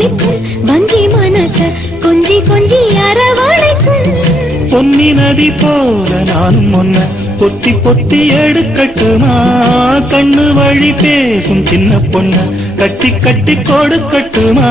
குளிக்கும் வஞ்சி மனச கொஞ்சி கொஞ்சி அரவணைக்கும் பொன்னி நதி போல நானும் ஒன்ன பொத்தி பொத்தி எடுக்கட்டுமா? கண்ணு வழி பேசும் சின்ன பொண்ண கட்டி கட்டி கொடுக்கட்டுமா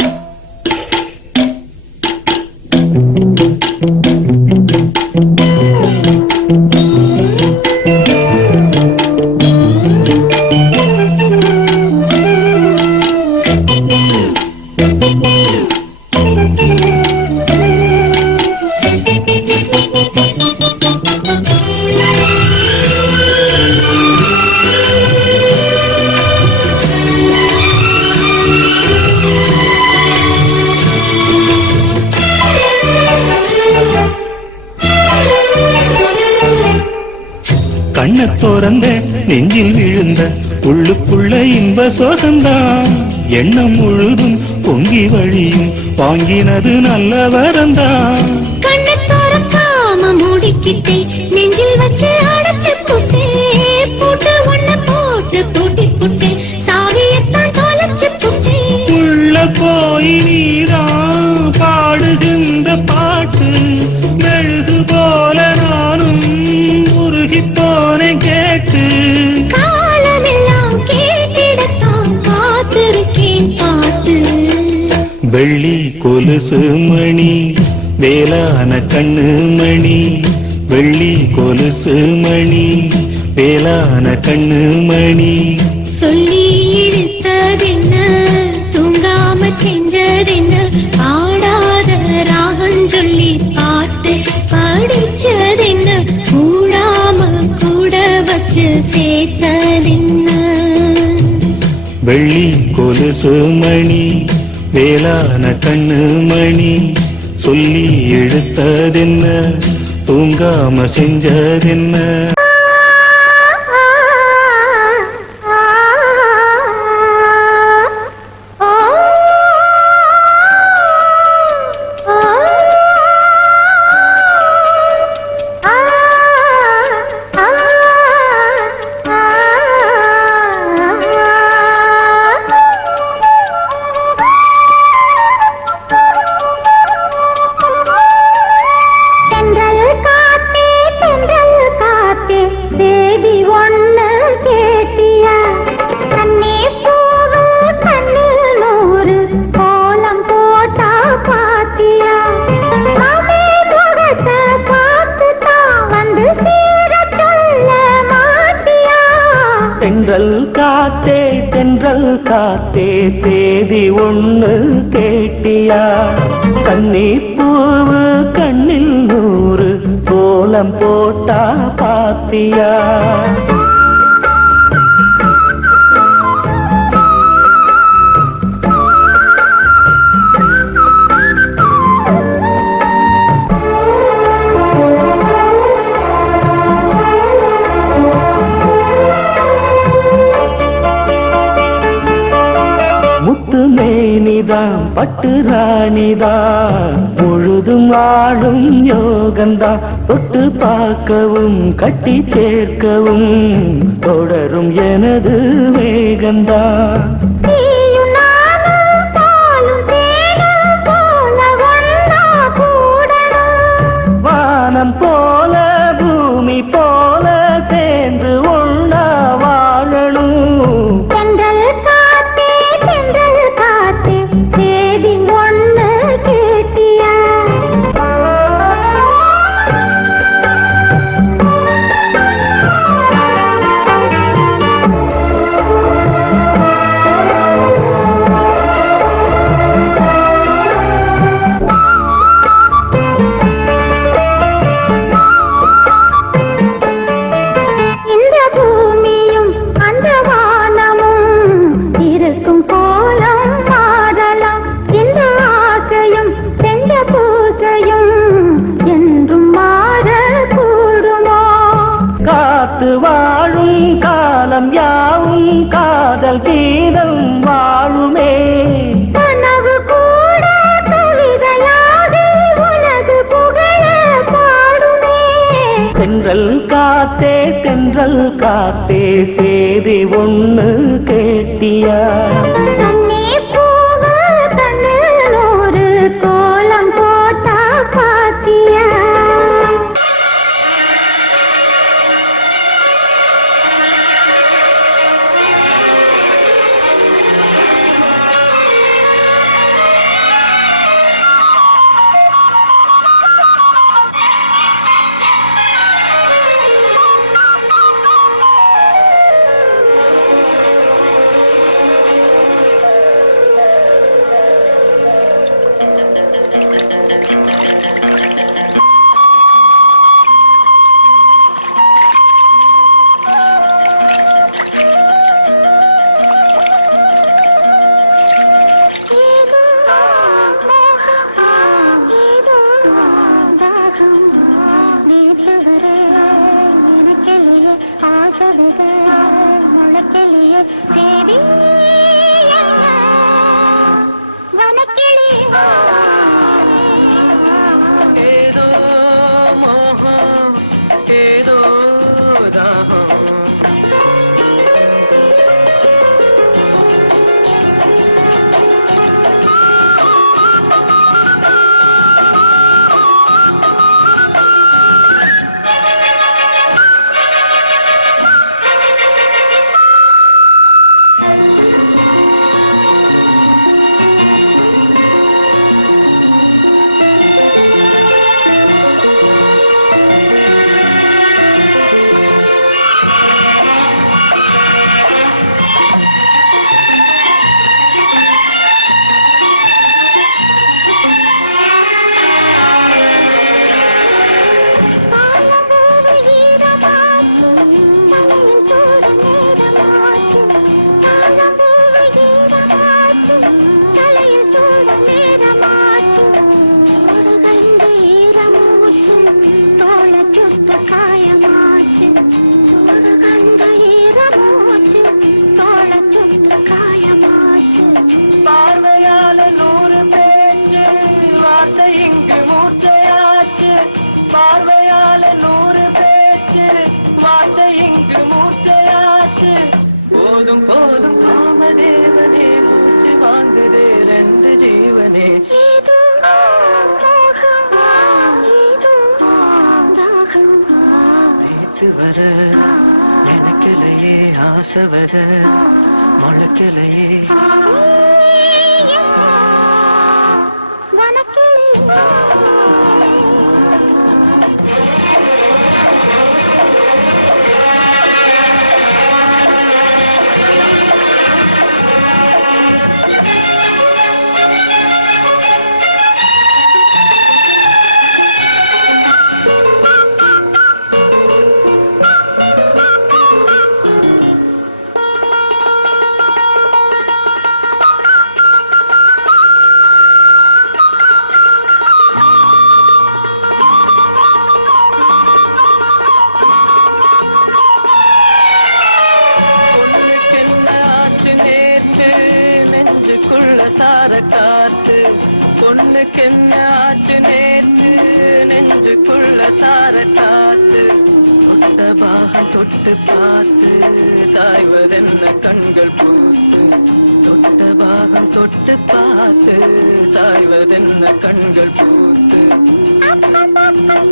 விழுந்த உள்ளுக்குள்ள இன்ப சோகந்தான் எண்ணம் முழுதும் பொங்கி வழியும் வாங்கினது நல்ல வரந்தான் நெஞ்சில் வச்சு அடைச்சு போட்டே போட்டு ஒண்ணு போட்டு பூட்டி போட்டே சாவியத்தான் தொலைச்சு போட்டே. உள்ள போய் நீதான் பாடுகின்ற பாட்டு வெள்ளி கொலுசு மணி வேளான கண்ணு மணி வெள்ளி கொலுசு மணி வேளான கண்ணு மணி. சொல்லி இழுத்ததென்ன தூங்காம செஞ்சதென்ன பாடாத ராகம் சொல்லி பாட்டு படிச்சதென்ன கூடாம கூட வச்சு சேர்த்ததென்ன? வெள்ளி கொலுசு மணி வேளான கண்ணு மணி சொல்லி எடுத்ததென்ன தூங்காம செஞ்சதென்ன? தென்றல் காத்தே சேதி ஒன்று கேட்டியா? கண்ணீர் பூவு கண்ணில் நூறு கோலம் போட்டா பாத்தியா? நீதான் பட்டு ராணிதா முழுதும் ஆளும் யோகந்தா தொட்டு பார்க்கவும் கட்டி சேர்க்கவும் தொடரும் எனது வேகந்தா வானம் போல பூமி போ தென்றல் காத்தே தென்றல் காத்தே சேதி ஒன்று கேட்டியா? வாசவர முளைக்கலையே வணக்கிலே பார்த்து சாய்வதென்ன கண்கள் பூத்து. அக்கம் பக்கம்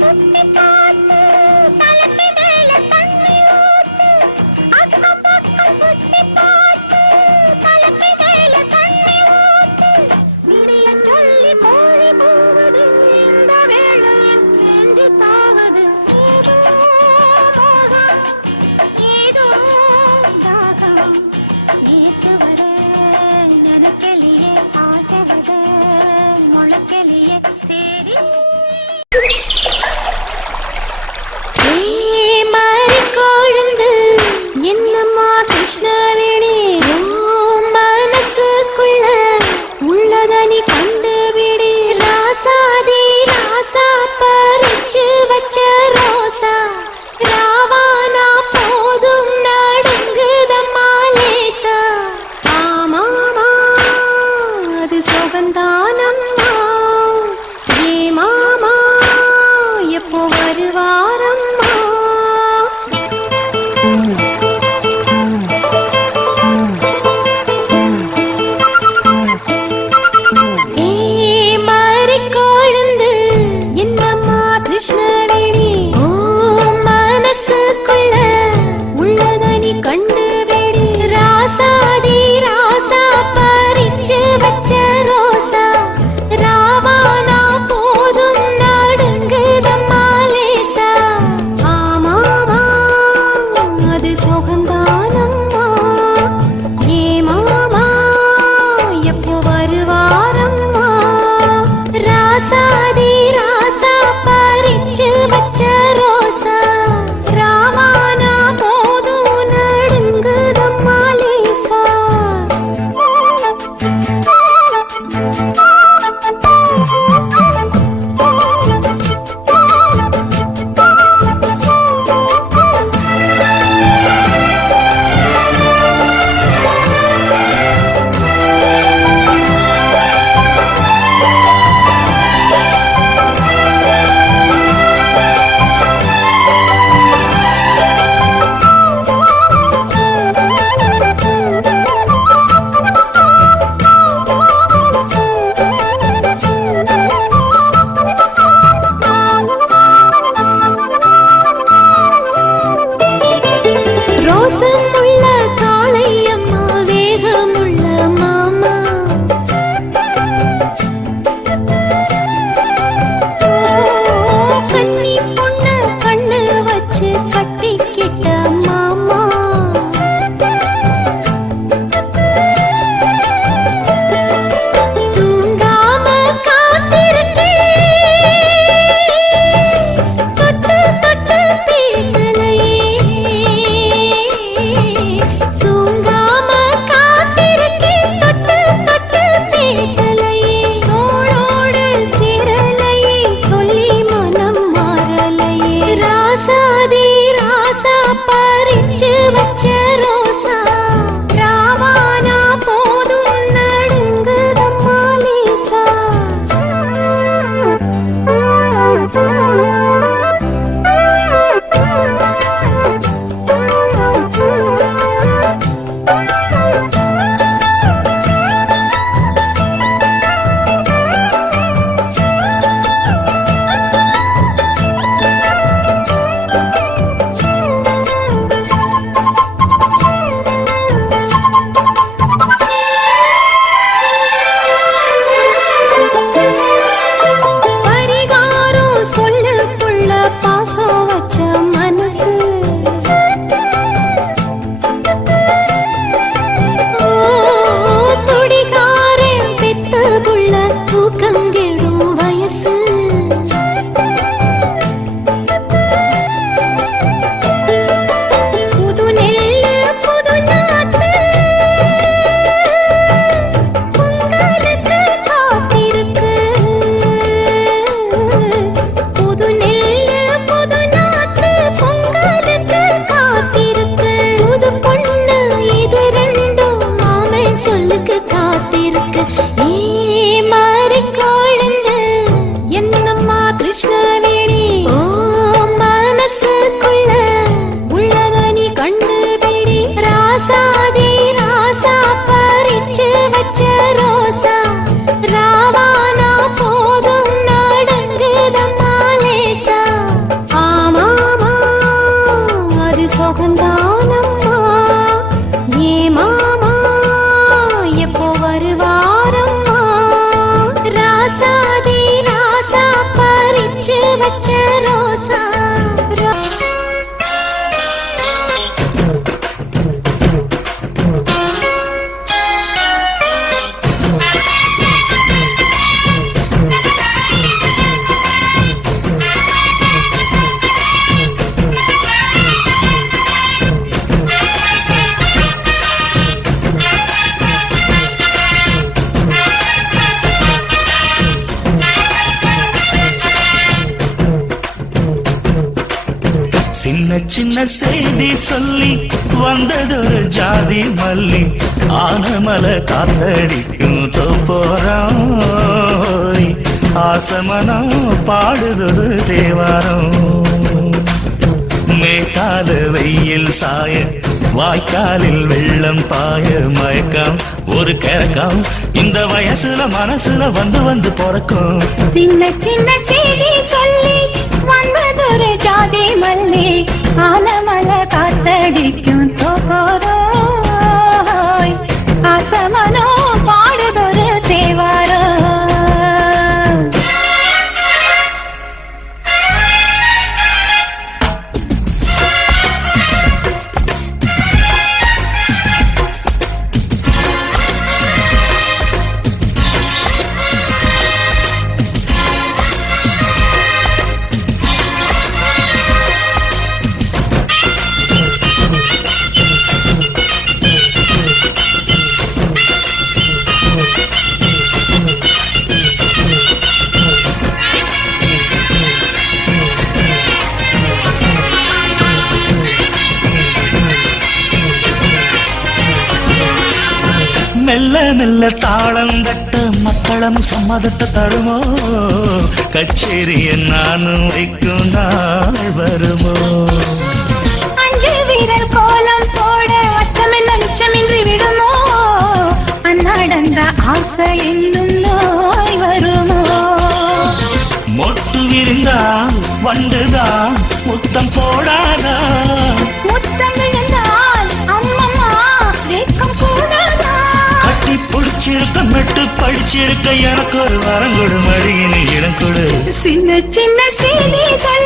என்ன செய்தி சொல்லி வந்ததொரு ஜாதி மல்லி. ஆனமல காத்தடிக்கும் தோப்போரம் ஆசமனம் பாடுதொரு தேவாரம். மேற்கால வெயில் சாய வாய்க்காலில் வெள்ளம் பாய மயக்கம். ஒரு கிறக்கம் இந்த வயசுல மனசுல வந்து வந்து பிறக்கும். சின்ன சின்ன செய்தி சொல்லி வந்ததொரு ஜாதி மல்லி ஆனமல காத்தடிக்கும். சோகோரோய் மெல்ல தாளம் தட்ட மக்களும் சம்மதத்தை தருமோ? கச்சேரிய நானும் வைக்கும் நாள் வருமோ? அஞ்சு வீரர் கோலம் போட அச்சமென்ன மிச்சமின்றி விடுமோ? அன்னாடந்த ஆசை என்னும் நோய் வருமோ? மொட்டு விரிந்தா வண்டுதான் முத்தம் போடாதா? முத்தம் விட்டு படிச்சிருக்க எனக்கு ஒரு வரம் கொடு மடியினை இடம் கொடு. சின்ன சின்ன சீனிகள்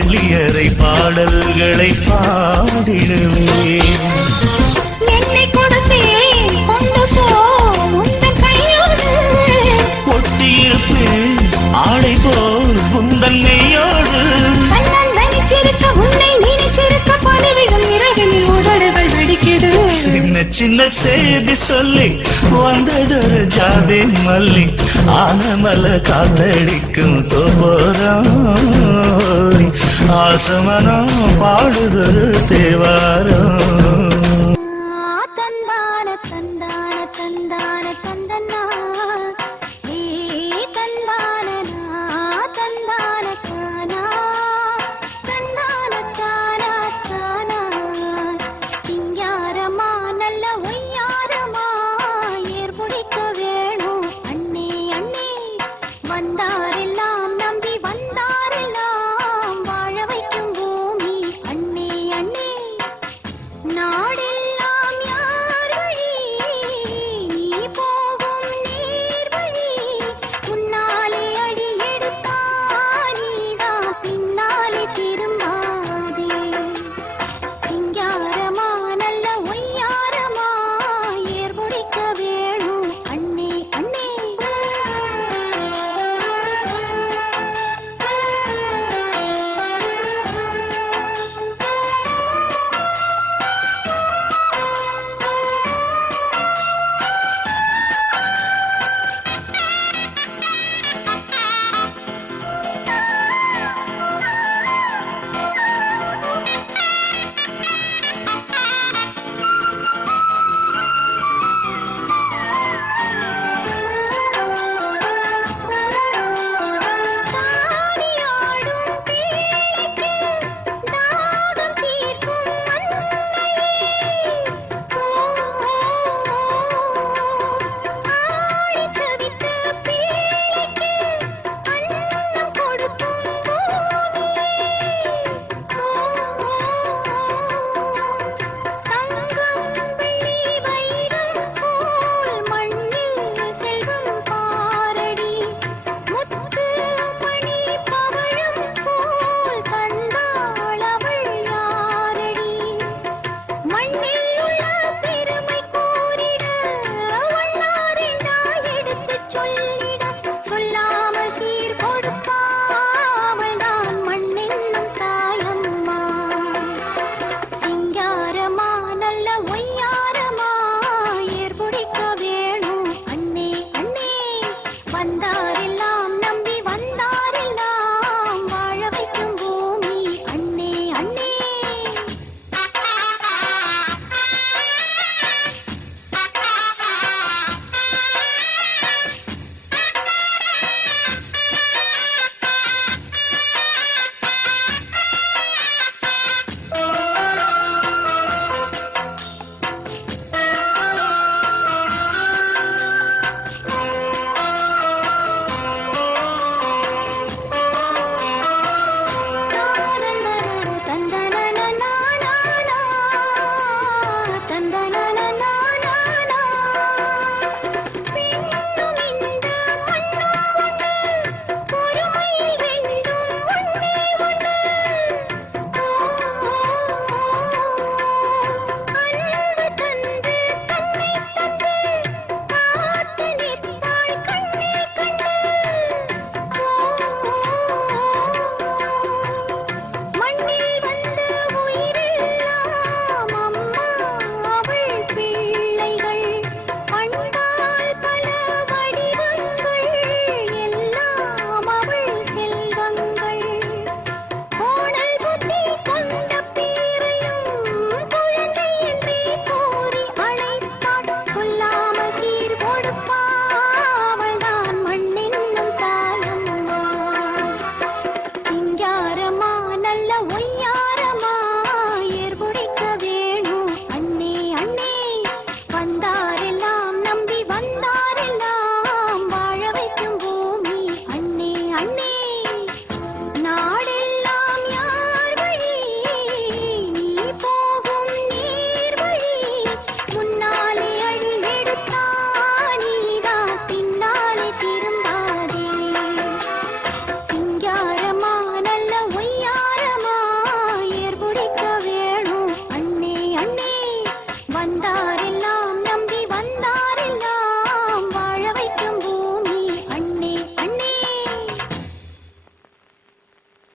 பள்ளியறை பாடல்களை பாடிடுவேன். சின்ன சின்ன செய்தி சொல்லி வந்ததொரு ஜாதி மல்லி ஆனமல காத்தடிக்கும் தோபோரம் ஆசமனம் பாடுதொரு தேவாரம். 간다.